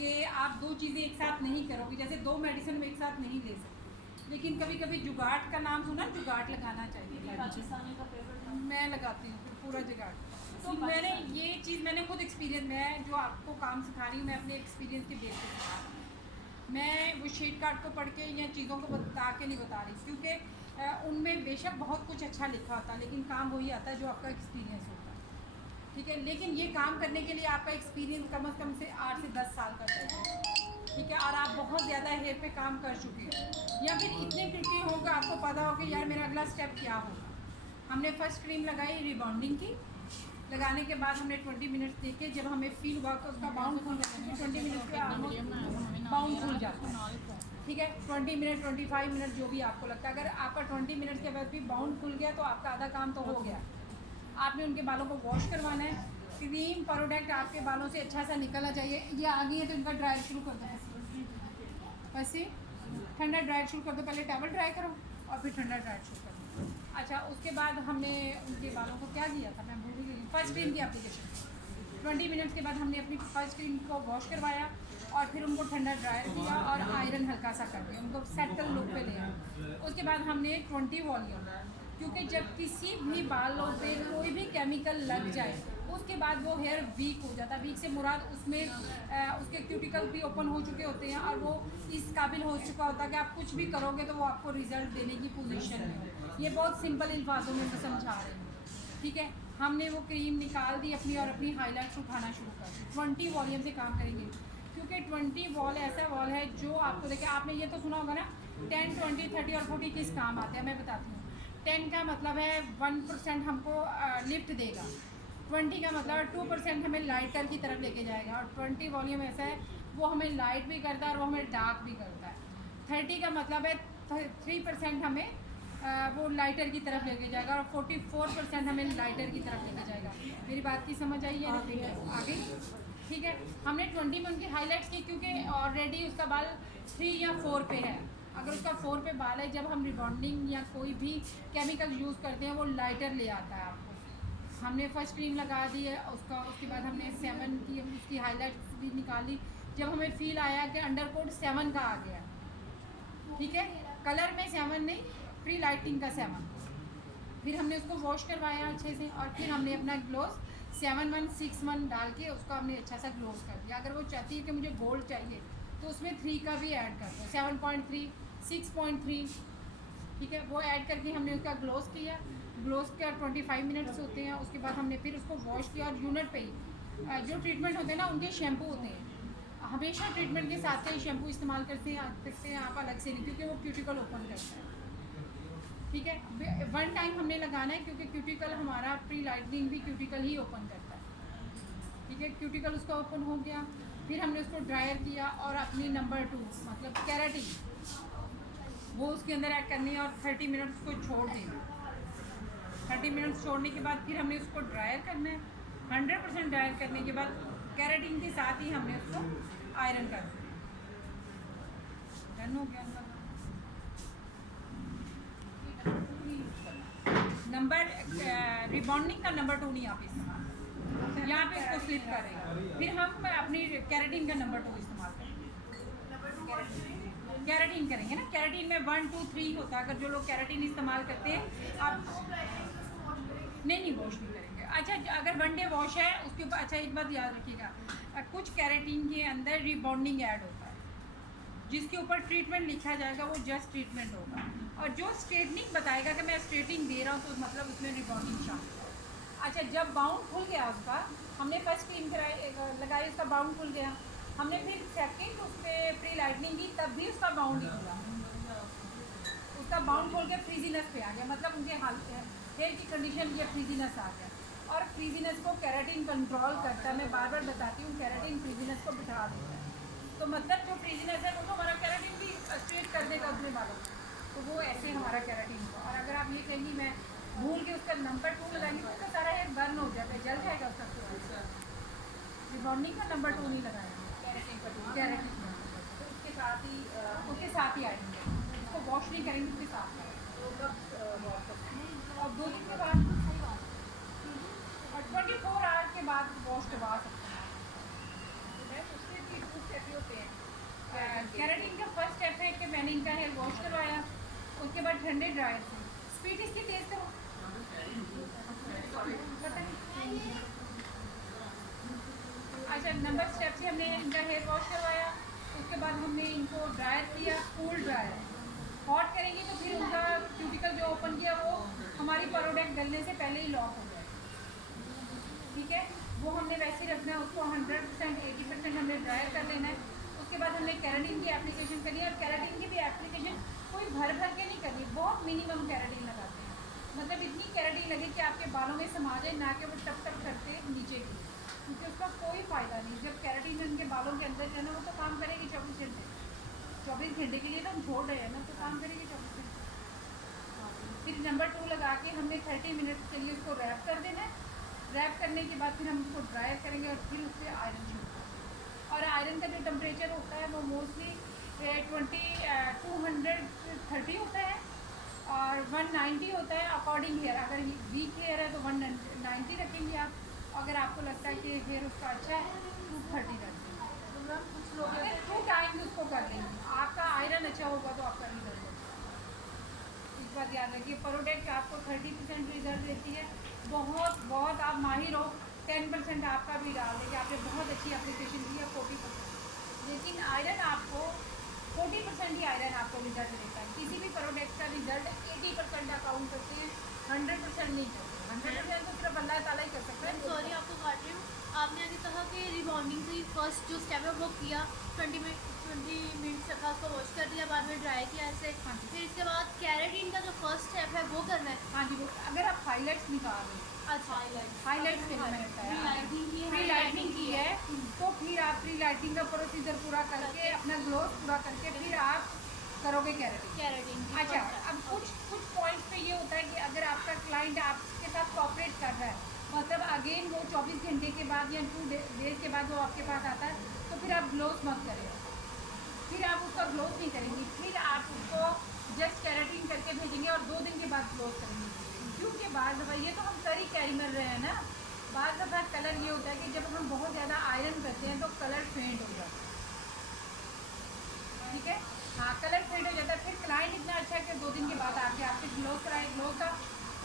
कि आप दो चीज़ें एक साथ नहीं करोगे, जैसे दो मेडिसिन में एक साथ नहीं ले सकते, लेकिन कभी कभी जुगाड़ का नाम सुना, जुगाड़ लगाना चाहिए। पाकिस्तानी का फेवरेट मैं लगाती हूँ फिर पूरा जुगाड़। तो मैंने ये चीज़ मैंने खुद एक्सपीरियंस में जो आपको काम सिखा रही हूँ, मैं अपने एक्सपीरियंस के बेस पर सिखा रही हूँ। मैं वो शीट कार्ड को पढ़ के या चीज़ों को बता के नहीं बता रही, क्योंकि उनमें बेशक बहुत कुछ अच्छा लिखा होता है, लेकिन काम वही आता है जो आपका एक्सपीरियंस होता है। ठीक है, लेकिन ये काम करने के लिए आपका एक्सपीरियंस कम से कम से 8 से 10 साल का चाहिए। ठीक है, और आप बहुत ज़्यादा हेयर पे काम कर चुके हो, या फिर इतने क्योंकि होगा आपको पता हो कि यार मेरा अगला स्टेप क्या होगा। हमने फर्स्ट क्रीम लगाई रिबॉन्डिंग की, लगाने के बाद हमने 20 मिनट्स देखे, जब हमें फील हुआ कि उसका बाउंड खुल जाता है, 20 मिनट के बाउंड खुल जाता है। ठीक है, 20 मिनट 25 मिनट जो भी आपको लगता है, अगर आपका 20 मिनट के बाद भी बाउंड खुल गया तो आपका आधा काम तो हो गया। आपने उनके बालों को वॉश करवाना है, क्रीम प्रोडक्ट आपके बालों से अच्छा सा निकलना चाहिए। ये आ गई है तो इनका ड्राई शुरू कर दो, वैसे ठंडा ड्राई शुरू कर दो, पहले टॉवल ड्राई करो और फिर ठंडा ड्राई शुरू कर दो। अच्छा, उसके बाद हमने उनके बालों को क्या किया था, मैं भूल गई। फर्स्ट क्रीम की एप्लीकेशन 20 मिनट्स के बाद हमने अपनी फर्स्ट क्रीम को वॉश करवाया और फिर उनको ठंडा ड्रायर किया और आयरन हल्का सा कर दिया, उनको सेटल लुक पे ले आए। उसके बाद हमने 20 वॉल्यूम, क्योंकि जब किसी भी बालों पे कोई भी केमिकल लग जाए उसके बाद वो हेयर वीक हो जाता है। वीक से मुराद उसमें उसके क्यूटिकल भी ओपन हो चुके होते हैं और वो इस काबिल हो चुका होता है कि आप कुछ भी करोगे तो वो आपको रिजल्ट देने की पोजीशन में हो। ये बहुत सिंपल अल्फाजों में मैं समझा रही हूँ। ठीक है, हमने वो क्रीम निकाल दी अपनी और अपनी हाईलाइट्स उठाना शुरू कर दी। 20 वॉल्यूम से काम करेंगे, क्योंकि 20 वॉल ऐसा वॉल है जो आपको देखिए, आपने ये तो सुना होगा ना 10, 20, 30 और 40 किस काम आते हैं। मैं बताती हूँ। 10 का मतलब है 1% हमको लिफ्ट देगा, 20 का मतलब 2% हमें लाइटर की तरफ लेके जाएगा, और 20 वॉल्यूम ऐसा है वो हमें लाइट भी करता है और वो हमें डार्क भी करता है। 30 का मतलब है 3% हमें वो लाइटर की तरफ लेके जाएगा, और 44% हमें लाइटर की तरफ लेके जाएगा। मेरी बात की समझ आई है? आ गई। ठीक है, हमने 20 में उनकी हाईलाइट्स की, क्योंकि ऑलरेडी उसका बाल 3 या 4 पे है। अगर उसका 4 पे बाल है, जब हम रिबॉन्डिंग या कोई भी केमिकल यूज़ करते हैं वो लाइटर ले आता है आपको। हमने फर्स्ट क्रीम लगा दी है उसका, उसके बाद हमने 7 की उसकी हाईलाइट्स भी निकाली, जब हमें फील आया कि अंडरकोट 7 का आ गया। ठीक है, कलर में 7 नहीं, फ्री लाइटिंग का 7। फिर हमने उसको वॉश करवाया अच्छे से, और फिर हमने अपना ग्लोस 7161 डाल के उसको हमने अच्छा सा ग्लोस कर दिया। अगर वो चाहती है कि मुझे गोल्ड चाहिए तो उसमें 3 का भी ऐड कर दो, 7.3, 6.3। ठीक है, वो ऐड करके हमने उसका ग्लोस किया। ग्लोस के 25 मिनट्स होते हैं, उसके बाद हमने फिर उसको वॉश किया। और यूनिट पे ही जो ट्रीटमेंट होते हैं ना, उनके शैम्पू होते हैं, हमेशा ट्रीटमेंट के साथ ही शैम्पू इस्तेमाल करते हैं आप अलग से नहीं, क्योंकि वो क्यूटिकल ओपन करता है। ठीक है, 1 टाइम हमने लगाना है, क्योंकि क्यूटिकल हमारा प्री लाइटनिंग भी क्यूटिकल ही ओपन करता है। ठीक है, क्यूटिकल उसका ओपन हो गया, फिर हमने उसको ड्रायर किया और अपनी नंबर 2 मतलब कैराटिन वो उसके अंदर ऐड करनी है, और 30 मिनट उसको छोड़ देना। 30 मिनट्स छोड़ने के बाद फिर हमने उसको ड्रायर करना है। 100% ड्रायर करने के बाद कैराटिन के साथ ही हमने उसको आयरन कर दिया। डन हो गया। नंबर रिबॉन्डिंग का नंबर 2 नहीं आप इस्तेमाल, यहाँ पे इसको स्लिप करेंगे। फिर हम अपनी कैराटिन का नंबर 2 इस्तेमाल करेंगे। कैराटिन करेंगे ना, कैराटिन में 1, 2, 3 होता है। अगर जो लोग कैराटिन इस्तेमाल करते हैं आप नहीं वॉश नहीं करेंगे। अच्छा, अगर 1 डे वॉश है उसके ऊपर, अच्छा एक बात याद रखिएगा, कुछ कैराटिन के अंदर रिबॉन्डिंग ऐड होता है, जिसके ऊपर ट्रीटमेंट लिखा जाएगा वो जस्ट ट्रीटमेंट होगा, और जो स्ट्रेटनिंग बताएगा कि मैं स्ट्रेटनिंग दे रहा हूँ तो मतलब उसमें रिबॉन्डिंग शामिल है। अच्छा, जब बाउंड खुल गया उसका, हमने फर्स्ट क्रीम लगाई, उसका बाउंड खुल गया, हमने फिर सेकंड उस पर प्री लाइटनिंग की, तब भी उसका बाउंड ही खुला। उसका बाउंड खोल के फ्रीजीनेस पे आ गया, मतलब उनके हेयर की कंडीशन ये फ्रीजीनेस आ गया। और फ्रीजीनेस को कैराटिन कंट्रोल करता है। मैं बार बार बताती हूँ, कैराटिन फ्रीजीनेस को बिठा देता है। तो मतलब जो फ्रीजीनेस है वो तो हमारा कैराटिन भी स्ट्रेट कर देगा अपने बालों को, तो वो ऐसे हमारा कैराटिन को। और अगर आप ये कहेंगी मैं भूल के उसका नंबर 2 लगाएंगे तो उसका सारा हेयर बर्न हो जाता है, जल जाएगा उसका। रिबॉन्डिंग का नंबर 2 नहीं लगाएंगे, कैराटिन तो उसके साथ ही आएंगे, उसको वॉश नहीं करेंगे, उसके साथ और 2 दिन के बाद और 24 आवर्स के बाद वॉश करवा सकते हैं। वॉश करवाया, उसके बाद ठंडे ड्रायर से। स्पीड इसकी तेज करो, अच्छा नंबर स्टेप से हमने इनका हेयर वॉश करवाया, उसके बाद हमने इनको ड्रायर किया, कूल ड्रायर। हॉट करेंगे तो फिर उनका क्यूटिकल जो ओपन किया वो हमारी प्रोडक्ट डलने से पहले ही लॉक हो जाए, ठीक है। वो हमने वैसे ही रखना है, उसको 100% 80% हमने ड्रायर कर लेना है। उसके बाद हमने कैराटिन की एप्लीकेशन करी है, और कैराटिन की भी एप्लीकेशन कोई भर भर के नहीं करनी, बहुत मिनिमम कैराटिन लगाते हैं, मतलब इतनी कैराटिन लगे कि आपके बालों में समा जाए, ना कि वो टप टप करते नीचे की, क्योंकि उसका कोई फ़ायदा नहीं। जब कैराटिन उनके बालों के अंदर जाना वो तो काम करेगी 24 घंटे के लिए तो हम छोड़ रहे हैं ना, तो काम करेगी 24 घंटे। फिर नंबर 2 लगा के हमने 30 मिनट के लिए उसको रैप कर देना है। रैप करने के बाद फिर हम उसको ड्राई करेंगे और फिर उस पर आयरन शुरू। और आयरन का जो टेम्परेचर होता है वो मोस्टली 230 होता है और 190 होता है अकॉर्डिंग हेयर। अगर वीक हेयर है तो 190 रखेंगे आप, अगर आपको लगता है कि हेयर उसका अच्छा है 230 रखेंगे। कुछ लोग अगर 2 टाइम्स उसको कर लेंगे, आपका आयरन अच्छा होगा तो आपका रिजल्ट होगा। इस बात याद रखिए, प्रोडक्ट आपको 30% रिजल्ट देती है। बहुत आप माहिर हो 10% आपका भी डाल देंगे, आपने बहुत अच्छी एप्लीकेशन की है 40%, लेकिन आयरन आपको 40% ही आयरन आपको रिजल्ट देता है। किसी भी प्रोडक्ट का रिजल्ट 80% अकाउंट करते हैं, 100% नहीं करते। 100% तो सिर्फ अल्लाह ताला ही कर सकता है। सॉरी आपको काट रही हूँ, आपने आगे कहा कि रिबॉन्डिंग से फर्स्ट जो स्टेप है वो किया, 20 मिनट्स रखा, उसको वॉश कर दिया, बाद में ड्राई किया ऐसे। हाँ जी। फिर इसके बाद कैराटिन का जो फर्स्ट स्टेप है वो करना है। हाँ जी, वो अगर आप हाईलाइट्स निकाल रहे हैं, अच्छा हाईलाइट्स के लिए मैंने बताया, प्री लाइटनिंग की है तो फिर आप प्री लाइटनिंग का प्रोसीजर पूरा करके अपना ग्लोव पूरा करके फिर आप करोगे कैराटिन। अच्छा, अब कुछ पॉइंट्स पे ये होता है कि अगर आपका क्लाइंट आपके साथ कॉपरेट कर रहा है, मतलब अगेन वो 24 घंटे के बाद या 2 डेज के बाद वो आपके पास आता है, तो फिर आप ग्लोव्स मत करें, फिर आप उसका ग्लोव नहीं करेंगे, फिर आप उसको जस्ट कैराटिन करके भेजेंगे और 2 दिन के बाद ग्लोव करेंगे। क्योंकि बाद दफ़ा ये तो हम कर ही कैरी कर रहे हैं ना, बाद दफ़ा कलर ये होता है कि जब हम बहुत ज़्यादा आयरन करते हैं तो कलर फेंट हो जाता है, ठीक है। हाँ, कलर फेड हो जाता है। फिर क्लाइंट इतना अच्छा है कि 2 दिन के बाद आके आपसे ग्लो कराए। ग्लो का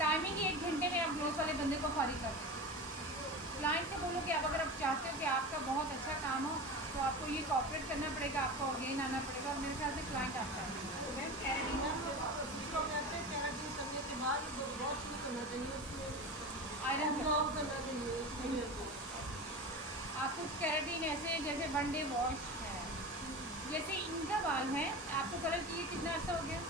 टाइमिंग 1 घंटे में आप ग्लो वाले बंदे को फारिग कर दें। क्लाइंट से बोलो कि आप अगर आप चाहते हो कि आपका बहुत अच्छा काम हो तो आपको ये कॉपरेट करना पड़ेगा, आपको अगेन आना पड़ेगा, और मेरे ख्याल से क्लाइंट आपका आयरन आप कुछ कैरेटिन ऐसे जैसे 1 डे वॉश है, जैसे इनका बाल है, आपको कलर चाहिए कितना अर्सा हो गया?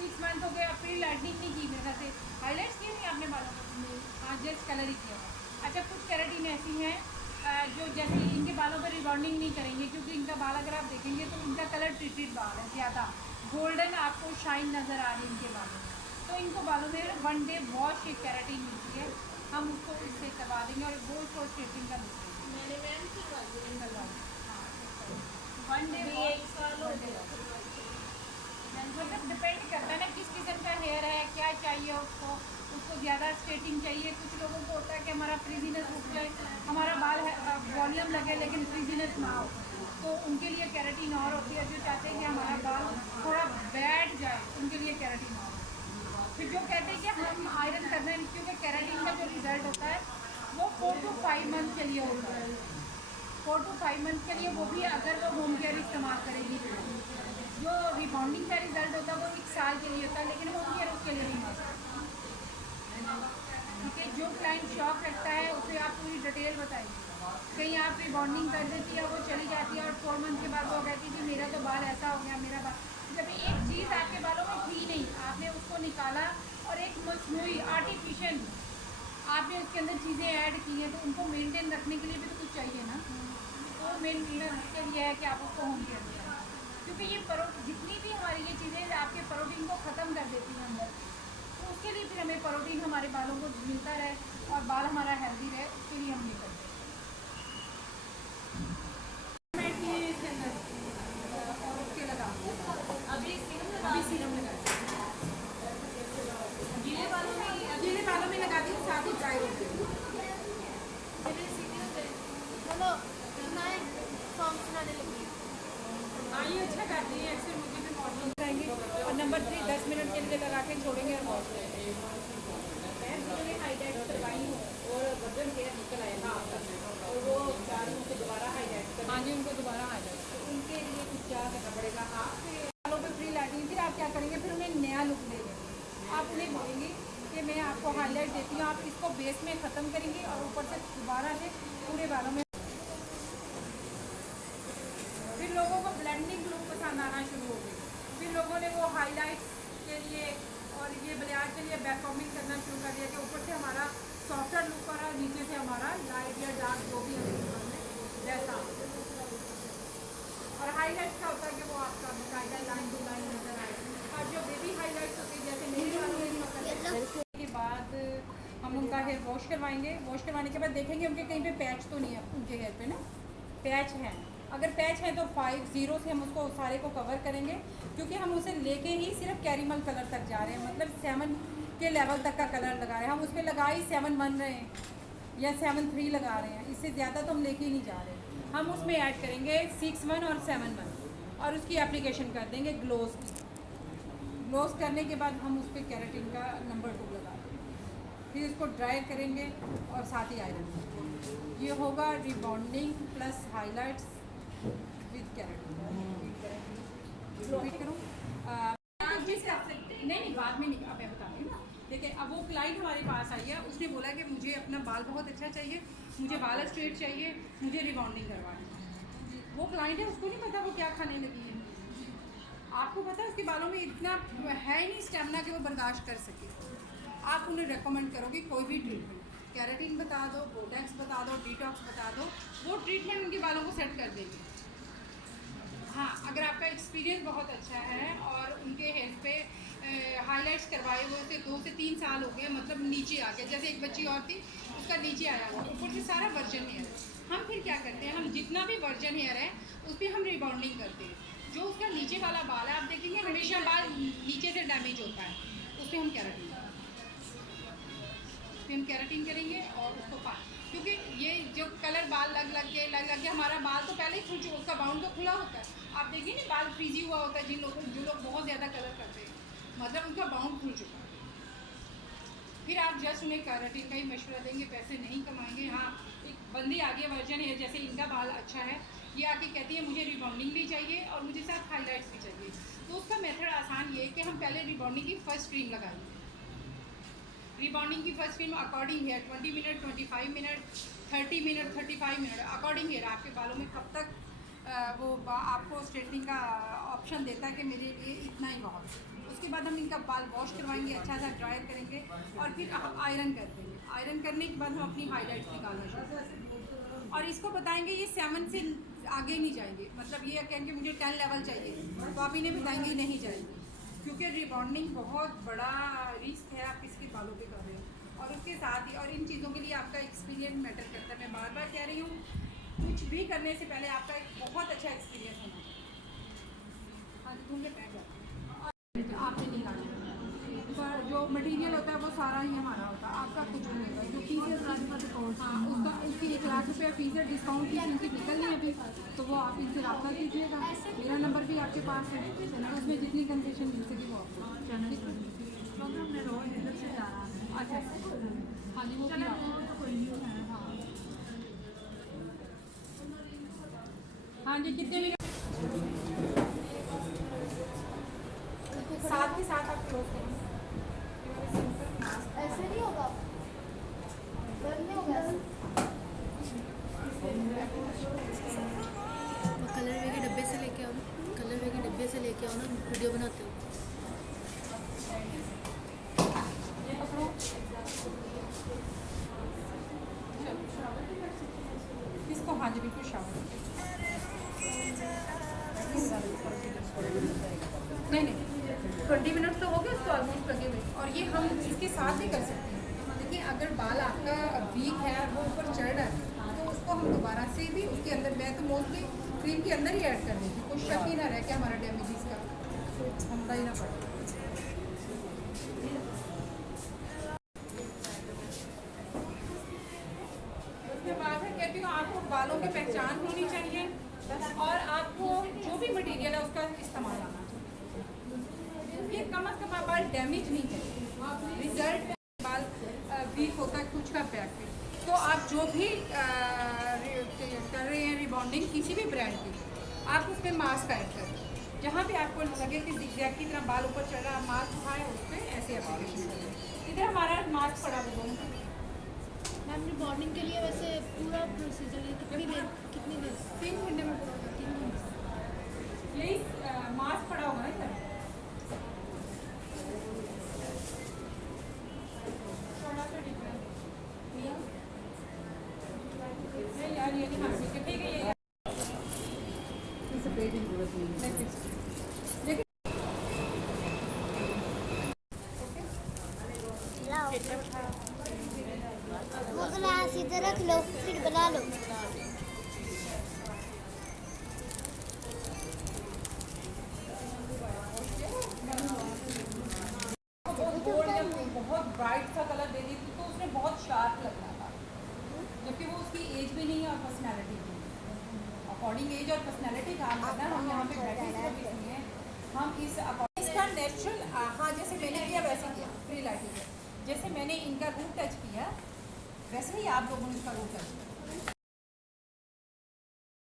6 मंथ हो गया। प्री लाइटनिंग नहीं की मेरे से, हाईलाइट्स किए नहीं आपने बालों को? हाँ, जस्ट कलर ही किया हुआ। अच्छा, कुछ कैरेटिन ऐसी हैं जो जैसे इनके बालों पर रिबॉन्डिंग नहीं करेंगे, क्योंकि इनका बाल अगर आप देखेंगे तो इनका कलर ट्रीटेड बाल है, ज़्यादा गोल्डन आपको शाइन नज़र आ रही है इनके बालों में, तो इनको बालों में 1 डे वॉश एक कैरेटिन मिलती है, हम उसको इससे करवा देंगे और वो उसको स्ट्रेटिंग का मतलब डिपेंड करता है ना किस किस्म का हेयर है, क्या चाहिए उसको ज़्यादा स्ट्रेटिंग चाहिए। कुछ लोगों को होता है कि हमारा फ्रीजीनेस उठ जाए, हमारा बाल वॉल्यूम लगे लेकिन फ्रीजीनेस ना हो, तो उनके लिए कैरेटिन और होती है। जो चाहते हैं कि हमारा बाल थोड़ा बैठ जाए, उनके लिए कैरेटिन और। फिर जो कहते हैं कि हम आयरन करना है, क्योंकि कैराटिन का जो रिज़ल्ट होता है वो 4 to 5 मंथ के लिए होता है, 4 to 5 मंथ के लिए, वो भी अगर वो होम केयर इस्तेमाल करेगी। जो रिबॉन्डिंग का रिज़ल्ट होता है वो 1 साल के लिए होता है, लेकिन होम केयर उसके लिए नहीं होता, ठीक है। जो क्लाइंट शॉप रखता है उसे आप पूरी डिटेल बताइए, कहीं आप रिबॉन्डिंग कर देती है, वो चली जाती है और 4 मंथ के बाद वो कहती है कि मेरा तो बाल ऐसा हो गया, मेरा बाल, जब एक चीज़ आपके बालों में थी नहीं, आपने उसको निकाला और एक मसनूई आर्टिफिशियल आपने उसके अंदर चीज़ें ऐड की हैं, तो उनको मेंटेन रखने के लिए भी तो कुछ चाहिए ना, तो मेंटेन के लिए है कि आप उसको होम केयर दें, क्योंकि ये जितनी भी हमारी ये चीज़ें आपके प्रोटीन को ख़त्म कर देती हैं अंदर, तो उसके लिए फिर हमें प्रोटीन हमारे बालों को मिलता रहे और बाल हमारा हेल्दी रहे, उसके लिए हम नहीं करते। और उसके लगा अभी सीरम लगा गीले बालों में लगा दी, साथ ही ड्राई होते हैं। चलो सुनाए, सॉन्ग सुनाने लगी। हाँ ये अच्छा करती है, अक्सर मुझे भी मॉडल रहेंगे। और नंबर 3 10 मिनट के लिए लगा के छोड़ेंगे और वॉश करेंगे। मैंने हाईलाइट करवाई हूँ और बदन के निकल आए हाँ और वो चारों को दोबारा हाईलाइट कर हाँ जी, उनको दोबारा आ जाए। उनके लिए कुछ क्या करना पड़ेगा हाँ बालों पे फ्री लाइटिंग, फिर आप क्या करेंगे, फिर उन्हें नया लुक देंगे। आप उन्हें बोलेंगे कि मैं आपको हाईलाइट देती हूँ, आप इसको बेस में ख़त्म करेंगी और ऊपर से दोबारा से पूरे बालों में। फिर लोगों को ब्लेंडिंग लुक पसंद आना शुरू हो गई। फिर लोगों ने वो हाईलाइट्स के लिए और ये ब्लैक के लिए बैक कॉमिंग करना शुरू कर दिया कि ऊपर से हमारा सॉफ्टर लुक और नीचे से हमारा लाइट या डार्क जो भी है वैसा। और हाईलाइट्स का होता है कि वो आपका बकायदा लाइन टू लाइन नजर आए। और जो बेबी हाईलाइट्स होती है जैसे मेरे बालों में होता है, के बाद हम उनका हेयर वॉश करवाएंगे। वॉश करवाने के बाद देखेंगे उनके कहीं पे पैच तो नहीं है, उनके हेयर पे ना पैच है। अगर पैच है तो 5-0 से हम उसको सारे को कवर करेंगे, क्योंकि हम उसे लेके ही सिर्फ कैरिमल कलर तक जा रहे हैं, मतलब 7 के लेवल तक का कलर लगा रहे हैं। हम उस पर लगा ही 7-1 रहे हैं या 7-3 लगा रहे हैं, इससे ज़्यादा तो हम लेके ही नहीं जा रहे। हम उसमें ऐड करेंगे 6-1 और 7-1 और उसकी एप्लीकेशन कर देंगे ग्लोस की। ग्लोस करने के बाद हम उस पर कैरेटिन का नंबर 2 लगा देंगे, फिर इसको ड्राई करेंगे और साथ ही आयरन। ये होगा rebonding plus highlights with keratin. Repeat करूँ? नहीं बाद में नहीं, अब मैं बता रही हूँ ना। देखिए अब वो क्लाइंट हमारे पास आई है, उसने बोला कि मुझे अपना बाल बहुत अच्छा चाहिए, मुझे बाल स्ट्रेट चाहिए, मुझे रिबॉन्डिंग करवानी है। वो क्लाइंट है, उसको नहीं पता वो क्या खाने लगी है। आपको पता है उसके बालों में इतना है ही नहीं स्टेमिना कि वो बर्दाश्त कर सके। आप उन्हें रेकमेंड करोगे कोई भी ट्रीटमेंट, कैरेटिन बता दो, बोटैक्स बता दो, डिटॉक्स बता दो, वो ट्रीटमेंट उनके बालों को सेट कर देगी। हाँ अगर आपका एक्सपीरियंस बहुत अच्छा है और उनके हेयर पे हाईलाइट्स करवाए हुए थे 2 से 3 साल हो गए, मतलब नीचे आ गया, जैसे एक बच्ची और थी उसका नीचे आया हुआ, ऊपर से सारा वर्जन हेयर है। हम फिर क्या करते हैं, हम जितना भी वर्जन हेयर है उस पर हम रिबॉन्डिंग करते हैं। जो उसका नीचे वाला बाल है आप देखेंगे हमेशा बाल नीचे से डैमेज होता है, उस पर हम कैरेटिन करेंगे और उसको क्योंकि ये जो कलर बाल लग के हमारा बाल तो पहले ही खुल चुका, उसका बाउंड तो खुला होता है। आप देखिए ना बाल फ्रीजी हुआ होता है, जो लोग बहुत ज़्यादा कलर करते हैं, मतलब उनका बाउंड खुल चुका है। फिर आप जस्ट उन्हें कैरेटिन का ही मशवरा देंगे, पैसे नहीं कमाएंगे। हाँ एक बंदी आगे वर्जन है, जैसे इनका बाल अच्छा है, ये आके कहती है मुझे रिबॉन्डिंग भी चाहिए और मुझे साथ हाईलाइट्स भी चाहिए। तो उसका मेथड आसान ये है कि हम पहले रिबॉन्डिंग की फर्स्ट क्रीम लगाएंगे। रिबॉन्डिंग की first cream according hair 20 minute, 25 minute, 30 minute, 35 minute according hair. आपके बालों में कब तक आपको स्ट्रेटनिंग का ऑप्शन देता है कि मेरे लिए इतना ही बहुत। उसके बाद हम इनका बाल वॉश करवाएंगे, अच्छा सा ड्रायर करेंगे और फिर आयरन कर देंगे। आयरन करने के बाद हम अपनी हाईलाइट्स निकालना शुरू करेंगे और इसको बताएंगे ये 7 से आगे नहीं जाएंगे, मतलब ये कहेंगे मुझे 10 लेवल चाहिए तो आप इन्हें बताएंगे नहीं जाएंगे, क्योंकि रिबॉन्डिंग बहुत बड़ा रिस्क है आप किसके बालों पे कर रहे हो। और उसके साथ ही और इन चीज़ों के लिए आपका एक्सपीरियंस मैटर करता है। मैं बार बार कह रही हूँ कुछ भी करने से पहले आपका एक बहुत अच्छा एक्सपीरियंस होना चाहिए। हाँ जी मुझे पैक करते आपने निकालना पर जो मटेरियल होता है वो सारा ही हमारा होता है, आपका कुछ नहीं होगा। जो फीस हाँ उसका इसकी 1 लाख रुपये फीस है, डिस्काउंट फीस इनकी निकलनी है अभी, तो वो आप इनसे रब्ता कीजिएगा। मेरा नंबर भी आपके पास है, उसमें जितनी कंसेशन मिल सके वो आपको अच्छा। हाँ जी वो भी हाँ जी कितने मिनट साथ के साथ आप क्लोज करें। ऐसे नहीं होगा, बंद नहीं होगा। कलर वे के डब्बे से लेके आओ ना, कलर वे के डब्बे से लेके आओ ना, वीडियो बनाते हो। इसको हाँ जी बिल्कुल शावर नहीं 20 मिनट तो हो गए उसको ऑलमोस्ट लगे हुए। और ये हम इसके साथ भी कर सकते हैं। देखिए अगर बाल आपका वीक है वो ऊपर चढ़ रहा है तो उसको हम दोबारा से भी उसके अंदर, मैं तो मोस्टली क्रीम के अंदर ही ऐड कर देती हूँ, कोई शक ही ना रहे कि हमारा डैमेजेस का कोई क्षमता ही ना पड़े। उसके बाद है कहती हूँ आपको बालों की पहचान होनी चाहिए और आपको जो भी मटेरियल है उसका इस्तेमाल आना चाहिए। ये कम से कम आप बाल डैमेज नहीं करें। रिजल्ट बाल वीक होता है कुछ का प्रैक्टिस, तो आप जो भी कर रहे हैं रिबॉन्डिंग किसी भी ब्रांड की, आप उसमें मास्क ऐड करें। जहाँ भी आपको लगे कि जिगजैग की तरह बाल ऊपर चढ़ रहा है, मास्क उठाएं, उस पर ऐसे एप्लीकेशन करें। इधर हमारा मास्क पड़ा हुआ दोनों। मैम रिबॉन्डिंग के लिए वैसे पूरा प्रोसीजर है कितनी देर 3 घंटे में पूरा होगा। 3 घंटे। यही मास्क पड़ा होगा ना इधर। थोड़ा सा डिफरेंट नहीं यार, ये नहीं मास्क ठीक है। ये वो गिलास इधर रख लो फिर बना लो। बहुत ब्राइट सा कलर दे दी थी तो उसने बहुत शार्प लगना था, जबकि वो उसकी एज भी नहीं है और पर्सनैलिटी भी नहीं। अकॉर्डिंग एज और पर्सनैलिटी काम करना है। हम यहाँ पे बैठे सिर्फ इसलिए हम इसका नेचुरल हाँ जैसे मैंने किया वैसे किया फ्री लाइटिंग। जैसे मैंने इनका रूट टच किया वैसे ही आप लोगों ने इसका रूट टच किया।